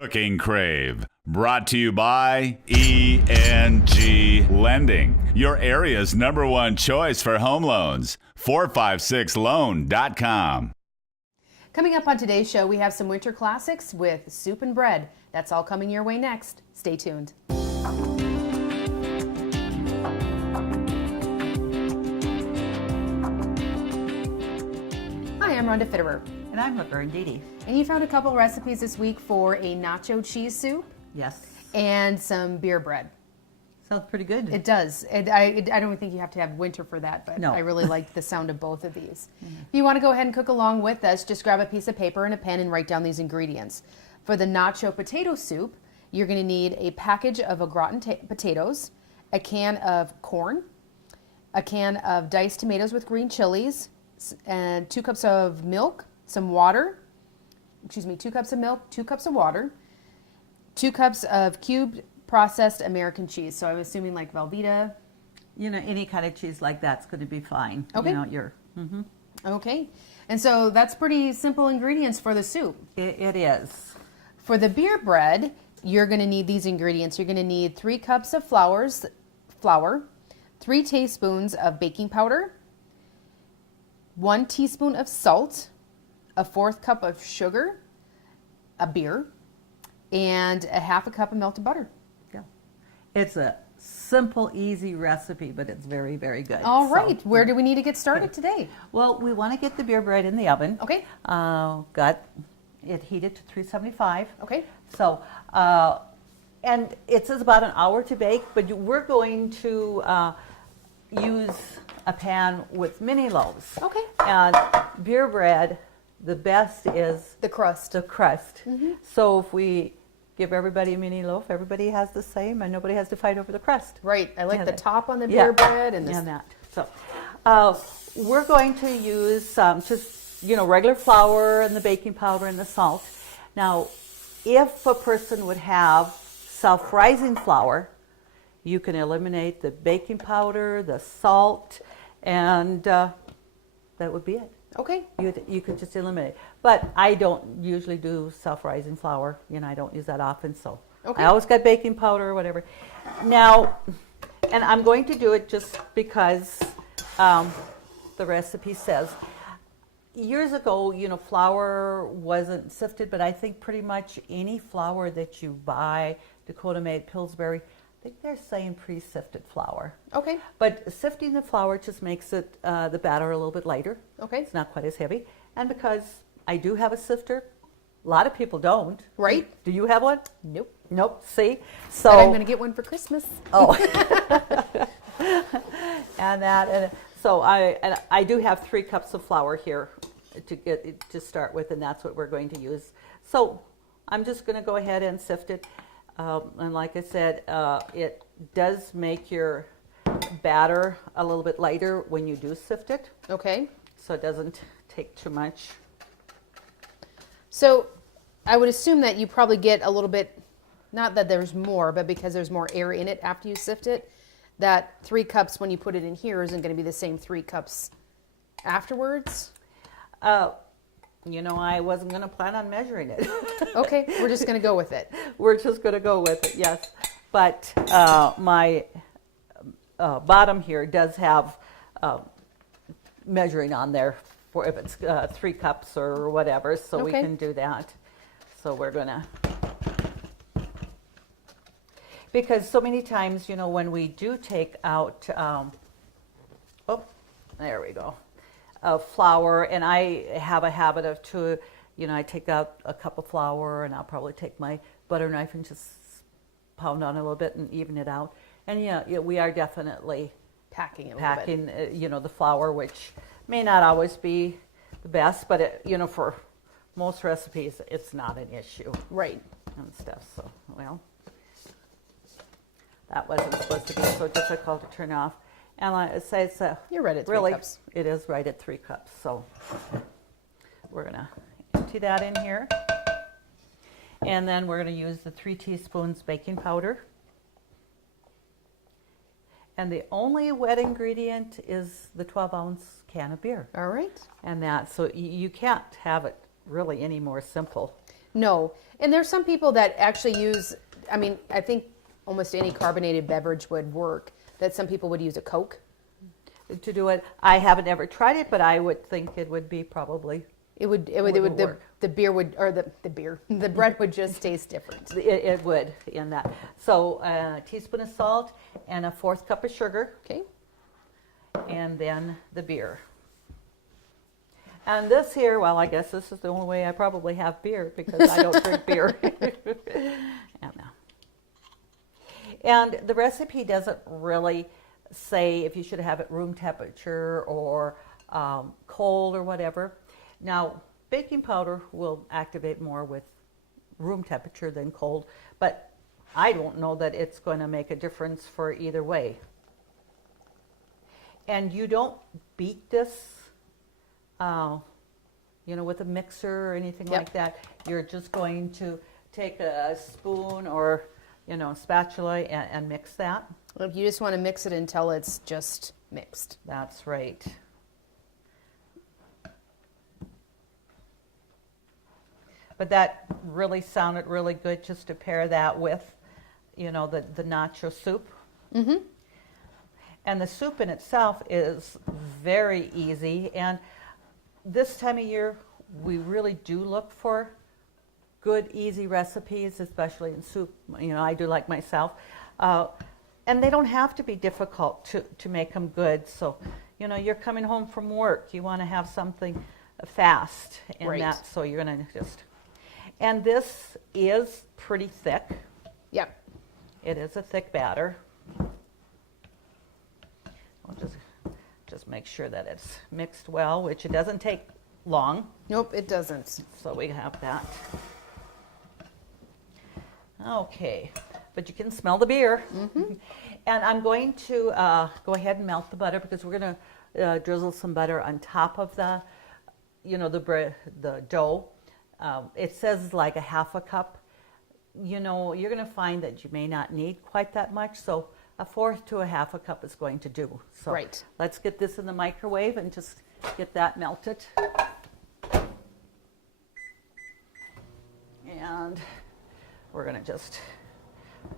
Cooking Crave. Brought to you by ENG Lending, your area's #1 choice for home loans. 456loan.com. Coming up on today's show, we have some winter classics with soup and bread. That's all coming your way next. Stay tuned. Hi, I'm Rhonda Fitterer. And I'm Laverne Dede. And you found a couple recipes this week for a nacho cheese soup. Yes. And some beer bread. Sounds pretty good. It does. I don't think you have to have winter for that, but No. I really like the sound of both of these. If you want to go ahead and cook along with us, just grab a piece of paper and a pen and write down these ingredients. For the nacho potato soup, you're going to need a package of au gratin potatoes, a can of corn, a can of diced tomatoes with green chilies, and 2 cups of milk, some water, 2 cups of milk, 2 cups of water, 2 cups of cubed processed American cheese. So I'm assuming like Velveeta. You know, any kind of cheese like that's going to be fine. Okay. You know, Okay. And so that's pretty simple ingredients for the soup. it is. For the beer bread, you're going to need these ingredients. You're going to need 3 cups of flour, 3 teaspoons of baking powder, 1 teaspoon of salt, a 1/4 cup of sugar, a beer, and a 1/2 cup of melted butter. Yeah. It's a simple, easy recipe, but it's very, very good. All right. Where do we need to get started today? Well, we want to get the beer bread in the oven. Okay. Got it heated to 375. Okay. So, and it says about an hour to bake, but we're going to use a pan with mini loaves. Okay. And beer bread, the best is The crust. the crust. So if we give everybody a mini loaf, everybody has the same, and nobody has to fight over the crust. Right. I like Yeah, the that- top on the Yeah. beer bread and the And that. So we're going to use just, regular flour and the baking powder and the salt. Now, if a person would have self-rising flour, you can eliminate the baking powder, the salt, and that would be it. Okay. You could just eliminate. But I don't usually do self-rising flour. I don't use that often, so Okay. I always got baking powder or whatever. Now, and I'm going to do it just because the recipe says. Years ago, flour wasn't sifted, but I think pretty much any flour that you buy, Dakota Made, Pillsbury, I think they're saying pre-sifted flour. Okay. But sifting the flour just makes it the batter a little bit lighter. Okay. It's not quite as heavy. And because I do have a sifter, a lot of people don't. Right. Do you have one? Nope. Nope. See? So But I'm going to get one for Christmas. Oh. and so I do have 3 cups of flour here to start with, and that's what we're going to use. So I'm just going to go ahead and sift it. And like I said, it does make your batter a little bit lighter when you do sift it, Okay. so it doesn't take too much. So I would assume that you probably get a little bit, not that there's more, but because there's more air in it after you sift it, that 3 cups when you put it in here isn't going to be the same 3 cups afterwards. I wasn't going to plan on measuring it. Okay, we're just going to go with it. We're just going to go with it, yes. But my bottom here does have measuring on there for if it's 3 cups or whatever, so we Okay. can do that. So we're going to, because so many times, when we do take out, there we go, flour, and I have a habit of I take out a cup of flour, and I'll probably take my butter knife and just pound on a little bit and even it out. And we are definitely Packing it a little bit. packing, the flour, which may not always be the best, but for most recipes, it's not an issue Right. and stuff. So, that wasn't supposed to be so difficult to turn off. And like I say, it's You're right at 3 really, cups. it is right at 3 cups. So we're going to empty that in here. And then we're going to use the 3 teaspoons baking powder. And the only wet ingredient is the 12-ounce can of beer. All right. And that, so you can't have it really any more simple. No. And there's some people that actually use, I mean, I think almost any carbonated beverage would work, that some people would use a Coke. To do it. I haven't ever tried it, but I would think it would be probably. It would work. the beer would, or the beer, the bread would just taste different. It would in that. So a teaspoon of salt and a 1/4 cup of sugar, Okay. and then the beer. And this here, well, I guess this is the only way I probably have beer because I don't drink beer. And the recipe doesn't really say if you should have it room temperature or cold or whatever. Now, baking powder will activate more with room temperature than cold, but I don't know that it's going to make a difference for either way. And you don't beat this, with a mixer or anything Yep. like that. You're just going to take a spoon or, spatula and mix that. You just want to mix it until it's just mixed. That's right. But that really sounded really good just to pair that with, the nacho soup. Mm-hmm. And the soup in itself is very easy. And this time of year, we really do look for good, easy recipes, especially in soup. I do like myself. And they don't have to be difficult to make them good. So, you're coming home from work. You want to have something fast. And Right. that, so you're going to just... And this is pretty thick. Yep. It is a thick batter. I'll just make sure that it's mixed well, which it doesn't take long. Nope, it doesn't. So we have that. Okay, but you can smell the beer. Mm-hmm. And I'm going to go ahead and melt the butter because we're going to drizzle some butter on top of the dough. It says like a 1/2 cup. You're going to find that you may not need quite that much. So 1/4 to a 1/2 cup is going to do. So Right. let's get this in the microwave and just get that melted. And we're going to just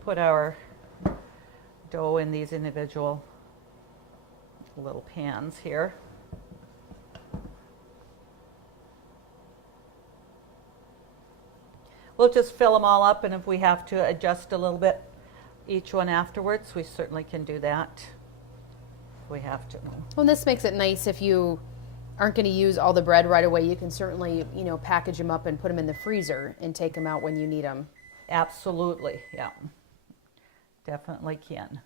put our dough in these individual little pans here. We'll just fill them all up, and if we have to adjust a little bit each one afterwards, we certainly can do that. We have to. Well, and this makes it nice if you aren't going to use all the bread right away. You can certainly, package them up and put them in the freezer and take them out when you need them. Absolutely, yeah. Definitely can.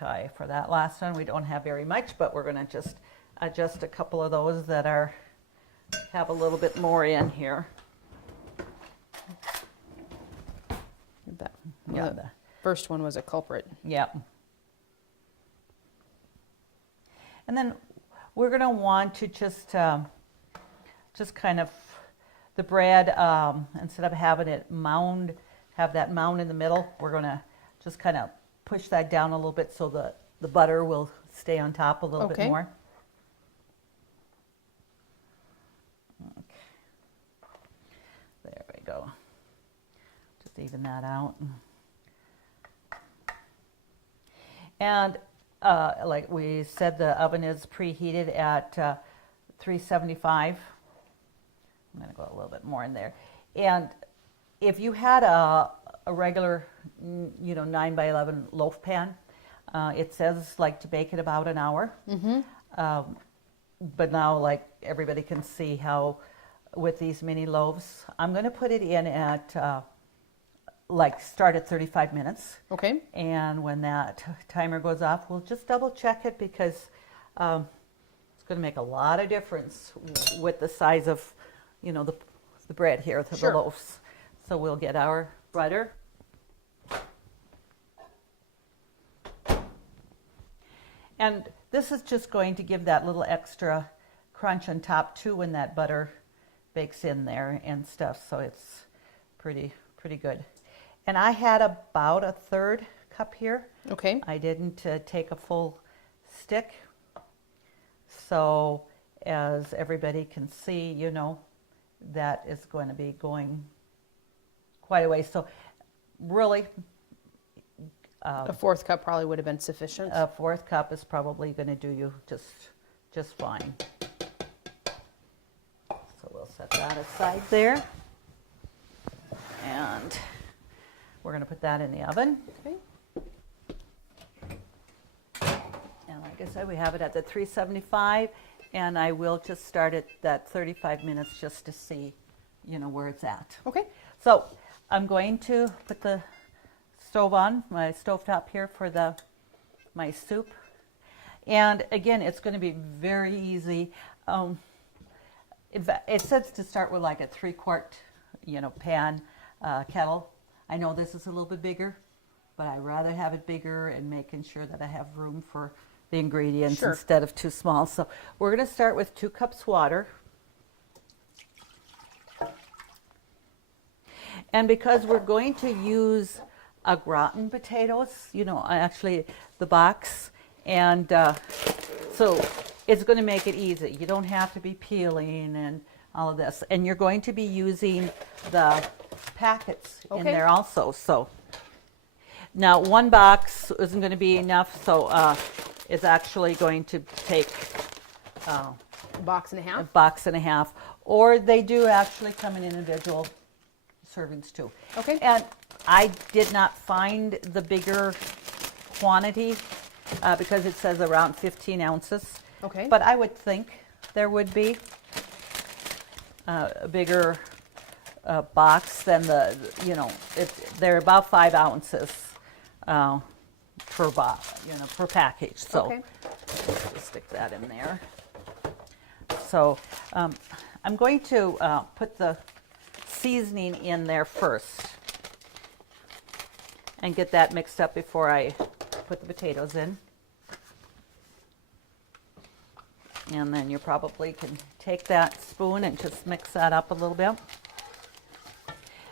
Okay, for that last one, we don't have very much, but we're going to just adjust a couple of those that have a little bit more in here. That, Yeah, the first one was a culprit. Yep. And then we're going to want to just kind of the bread, instead of having it have that mound in the middle, we're going to just kind of push that down a little bit so the butter will stay on top a little bit more. Okay. There we go. Just even that out. And like we said, the oven is preheated at 375. I'm going to go a little bit more in there. And if you had a regular, 9 by 11 loaf pan, it says like to bake it about an hour. Mm-hmm. But now, like everybody can see how with these mini loaves, I'm going to put it in at start at 35 minutes. Okay. And when that timer goes off, we'll just double check it because it's going to make a lot of difference with the size of, the bread here, the Sure. loaves. So we'll get our butter. And this is just going to give that little extra crunch on top too when that butter bakes in there and stuff. So it's pretty good. And I had about a 1/3 cup here. Okay. I didn't take a full stick. So as everybody can see, you know, that is going to be going quite a way. So really, A 4th cup probably would have been sufficient. a 4th cup is probably going to do you just fine. So we'll set that aside there. And we're going to put that in the oven. Okay. And like I said, we have it at the 375, and I will just start at that 35 minutes just to see, you know, where it's at. Okay. So I'm going to put the stove on, my stovetop here for my soup. And again, it's going to be very easy. It says to start with like a 3-quart, you know, pan, kettle. I know this is a little bit bigger, but I'd rather have it bigger and making sure that I have room for the ingredients Sure. instead of too small. So we're going to start with 2 cups water. And because we're going to use a gratin potatoes, you know, actually the box, and so it's going to make it easy. You don't have to be peeling and all of this. And you're going to be using the packets in Okay. there also. So now 1 box isn't going to be enough, so it's actually going to take A box and a a half. box and a half, or they do actually come in individual servings too. Okay. And I did not find the bigger quantity because it says around 15 ounces. Okay. But I would think there would be a bigger box than you know, they're about 5 ounces per box, you know, per package. So Okay. let's stick that in there. So I'm going to put the seasoning in there first and get that mixed up before I put the potatoes in. And then you probably can take that spoon and just mix that up a little bit.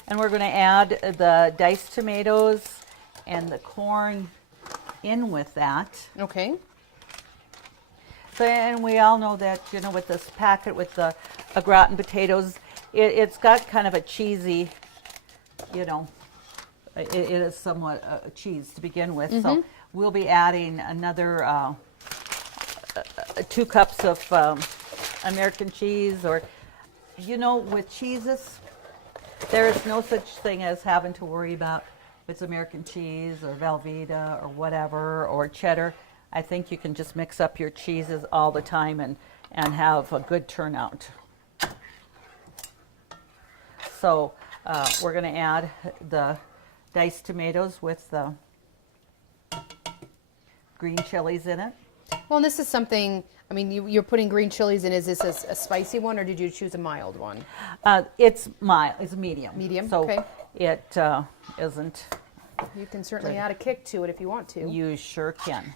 And we're going to add the diced tomatoes and the corn in with that. Okay. So, and we all know that, you know, with this packet with the gratin potatoes, it's got kind of a cheesy, you know, it is somewhat a cheese to begin with. Mm-hmm. So we'll be adding another 2 cups of American cheese, or, you know, with cheeses, there is no such thing as having to worry about if it's American cheese or Velveeta or whatever, or cheddar. I think you can just mix up your cheeses all the time and have a good turnout. So we're going to add the diced tomatoes with the green chilies in it. Well, and this is something, I mean, you're putting green chilies in. Is this a spicy one, or did you choose a mild one? It's mild, it's medium. Medium, so okay. It isn't. You can certainly add a kick to it if you want to. You sure can.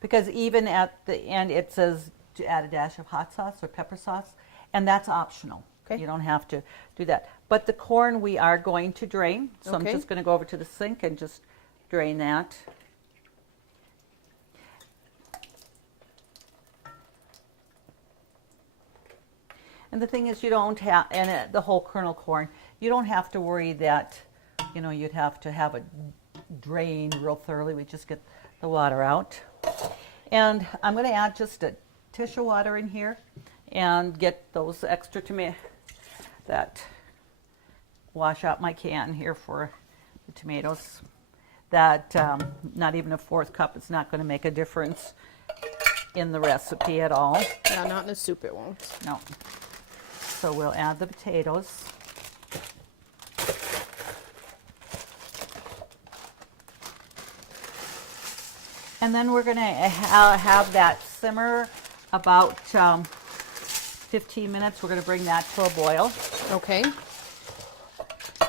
Because even at the end it says to add a dash of hot sauce or pepper sauce, and that's optional. Okay. You don't have to do that. But the corn we are going to drain, so Okay. I'm just going to go over to the sink and just drain that. And the thing is, you don't have, and the whole kernel corn, you don't have to worry that, you know, you'd have to have it drained real thoroughly. We just get the water out. And I'm going to add just a dish of water in here and get those extra tomatoes that wash out my can here for the tomatoes. That not even a 4th cup is not going to make a difference in the recipe at all. Yeah, not in the soup, it won't. No. So we'll add the potatoes. And then we're going to have that simmer about 15 minutes. We're going to bring that to a boil. Okay.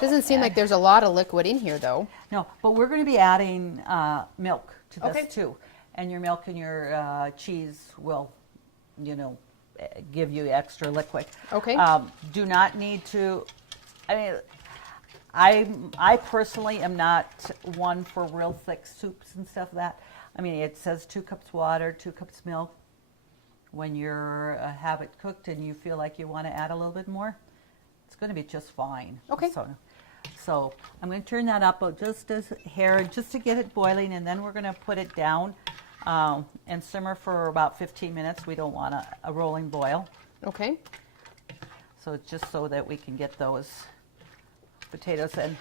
Doesn't seem like there's a lot of liquid in here, though. No, but we're going to be adding milk to this Okay. too. And your milk and your cheese will, you know, give you extra liquid. Okay. Do not need to, I mean, I personally am not one for real thick soups and stuff like that. I mean, it says 2 cups water, 2 cups milk. When you're have it cooked and you feel like you want to add a little bit more, it's going to be just fine. Okay. So I'm going to turn that up just a hair, just to get it boiling, and then we're going to put it down and simmer for about 15 minutes. We don't want a rolling boil. Okay. So it's just so that we can get those potatoes in.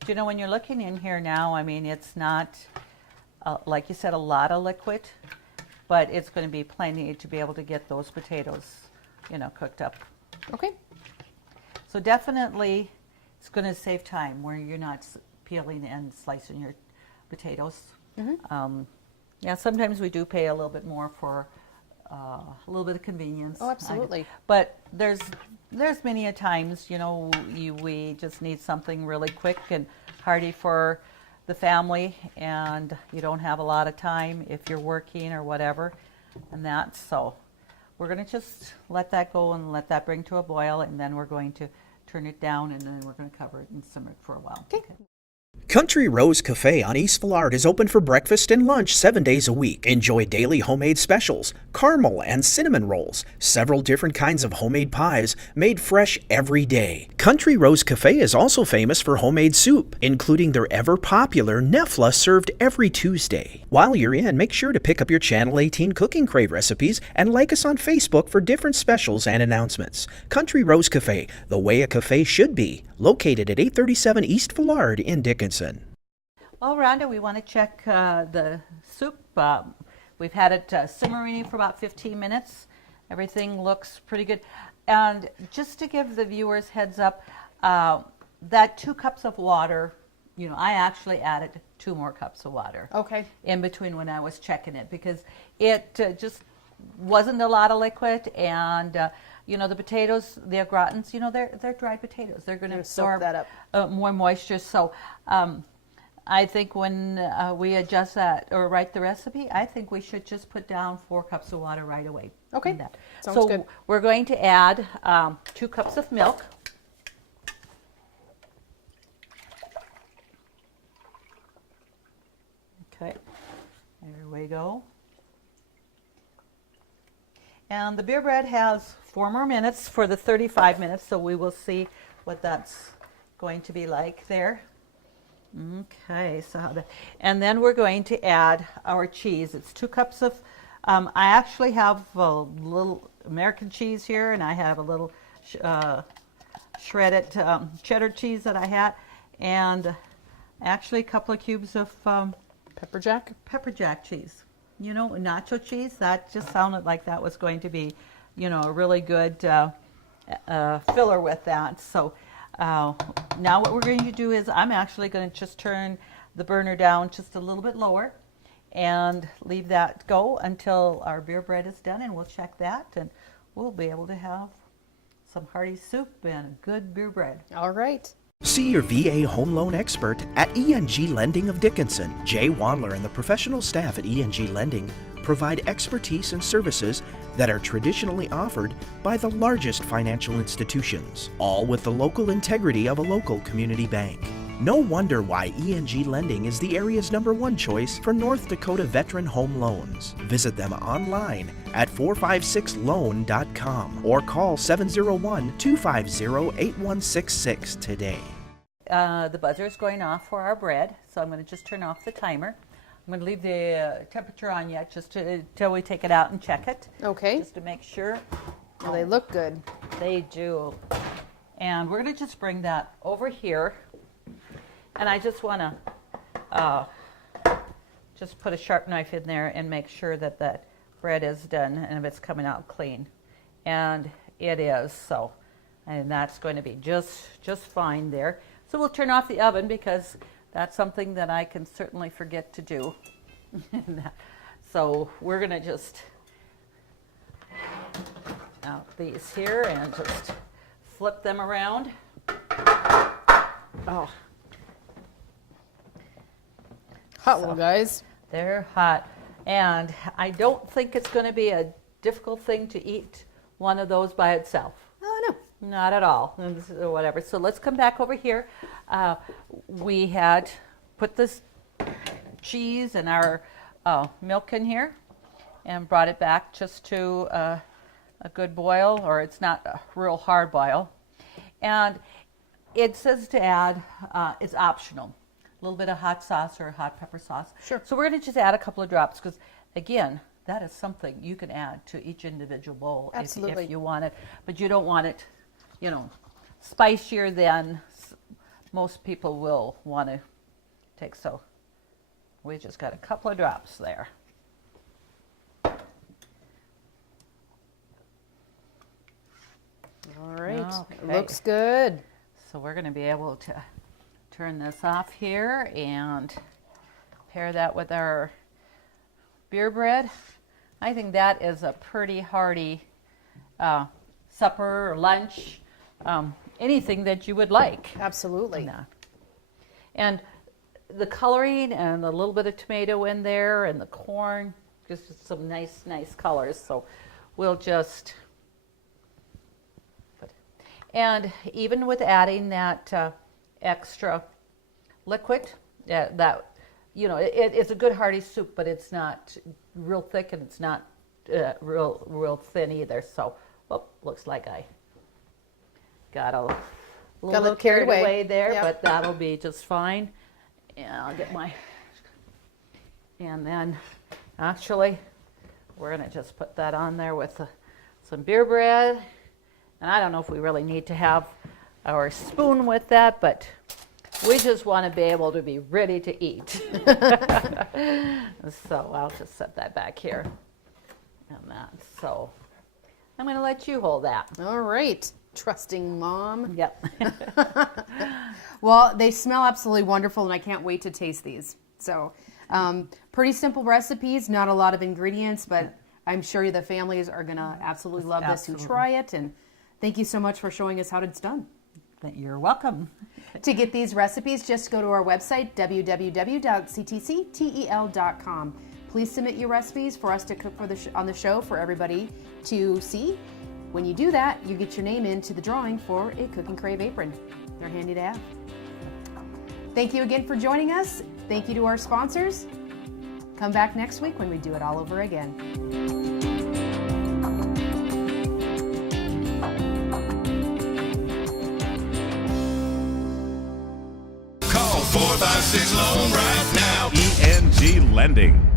But you know, when you're looking in here now, I mean, it's not, like you said, a lot of liquid, but it's going to be plenty to be able to get those potatoes, you know, cooked up. Okay. So definitely it's going to save time where you're not peeling and slicing your potatoes. Yeah, sometimes we do pay a little bit more for a little bit of convenience. Oh, absolutely. But there's many a times, you know, we just need something really quick and hearty for the family, and you don't have a lot of time if you're working or whatever, and that. So we're going to just let that go and let that bring to a boil, and then we're going to turn it down, and then we're going to cover it and simmer it for a while. Okay. Country Rose Cafe on East Villard is open for breakfast and lunch 7 days a week. Enjoy daily homemade specials, caramel and cinnamon rolls, several different kinds of homemade pies made fresh every day. Country Rose Cafe is also famous for homemade soup, including their ever-popular Nefla served every Tuesday. While you're in, make sure to pick up your Channel 18 Cooking Crave recipes and like us on Facebook for different specials and announcements. Country Rose Cafe, the way a cafe should be, located at 837 East Villard in Dickinson. Well, Rhonda, we want to check the soup. We've had it simmering for about 15 minutes. Everything looks pretty good. And just to give the viewers heads up, that 2 cups of water, you know, I actually added 2 more cups of water. Okay. In between when I was checking it, because it just wasn't a lot of liquid, and you know, the potatoes, the gratins, you know, they're dried potatoes. They're going to absorb that up. More moisture. So I think when we adjust that or write the recipe, I think we should just put down 4 cups of water right away. Okay. That. Sounds good. We're going to add 2 cups of milk. Okay, there we go. And the beer bread has 4 more minutes for the 35 minutes, so we will see what that's going to be like there. Okay, so and then we're going to add our cheese. It's 2 cups of, I actually have a little American cheese here, and I have a little shredded cheddar cheese that I had, and actually a couple of cubes of Pepper jack cheese. You know, nacho cheese, that just sounded like that was going to be, you know, a really good filler with that. So now what we're going to do is I'm actually going to just turn the burner down just a little bit lower and leave that go until our beer bread is done, and we'll check that, and we'll be able to have some hearty soup and good beer bread. All right. See your VA home loan expert at ENG Lending of Dickinson. Jay Wadler and the professional staff at ENG Lending provide expertise and services that are traditionally offered by the largest financial institutions, all with the local integrity of a local community bank. No wonder why ENG Lending is the area's #1 choice for North Dakota veteran home loans. Visit them online at 456loan.com or call 701-250-8166 today. The buzzer is going off for our bread, so I'm going to just turn off the timer. I'm going to leave the temperature on yet just until we take it out and check it. Okay. Just to make sure. Well, they look good. They do. And we're going to just bring that over here. And I just want to just put a sharp knife in there and make sure that that bread is done and if it's coming out clean. And it is, so. And that's going to be just fine there. So we'll turn off the oven because that's something that I can certainly forget to do. So we're going to just out these here and just flip them around. Oh. Hot little guys. They're hot. And I don't think it's going to be a difficult thing to eat one of those by itself. Oh, no. Not at all, or whatever. So let's come back over here. We had put this cheese and our milk in here, and brought it back just to a good boil, or it's not a real hard boil. And it says to add, it's optional, a little bit of hot sauce or hot pepper sauce. Sure. So we're going to just add a couple of drops because, again, that is something you can add to each individual bowl Absolutely. if you want it. But you don't want it, you know, spicier than most people will want to take. So we just got a couple of drops there. All right. Okay. Looks good. So we're going to be able to turn this off here and pair that with our beer bread. I think that is a pretty hearty supper or lunch, anything that you would like. Absolutely. Yeah. And the coloring and a little bit of tomato in there and the corn, just some nice colors. So we'll just put, and even with adding that extra liquid, that, you know, it's a good hearty soup, but it's not real thick and it's not real thin either. So, looks like I got a little bit carried away there, Yep. but that'll be just fine. And I'll get my, and then actually we're gonna just put that on there with some beer bread. And I don't know if we really need to have our spoon with that, but we just want to be able to be ready to eat. So I'll just set that back here. And that, so I'm gonna let you hold that. All right. Trusting mom. Yep. Well, they smell absolutely wonderful, and I can't wait to taste these. So, pretty simple recipes, not a lot of ingredients, but I'm sure the families are going to absolutely love this who try it. And thank you so much for showing us how it's done. You're welcome. To get these recipes, just go to our website, www.ctctel.com. Please submit your recipes for us to cook for on the show for everybody to see. When you do that, you get your name into the drawing for a Cook and Crave apron. They're handy to have. Thank you again for joining us. Thank you to our sponsors. Come back next week when we do it all over again. Call 456 Loan right now. ENG Lending.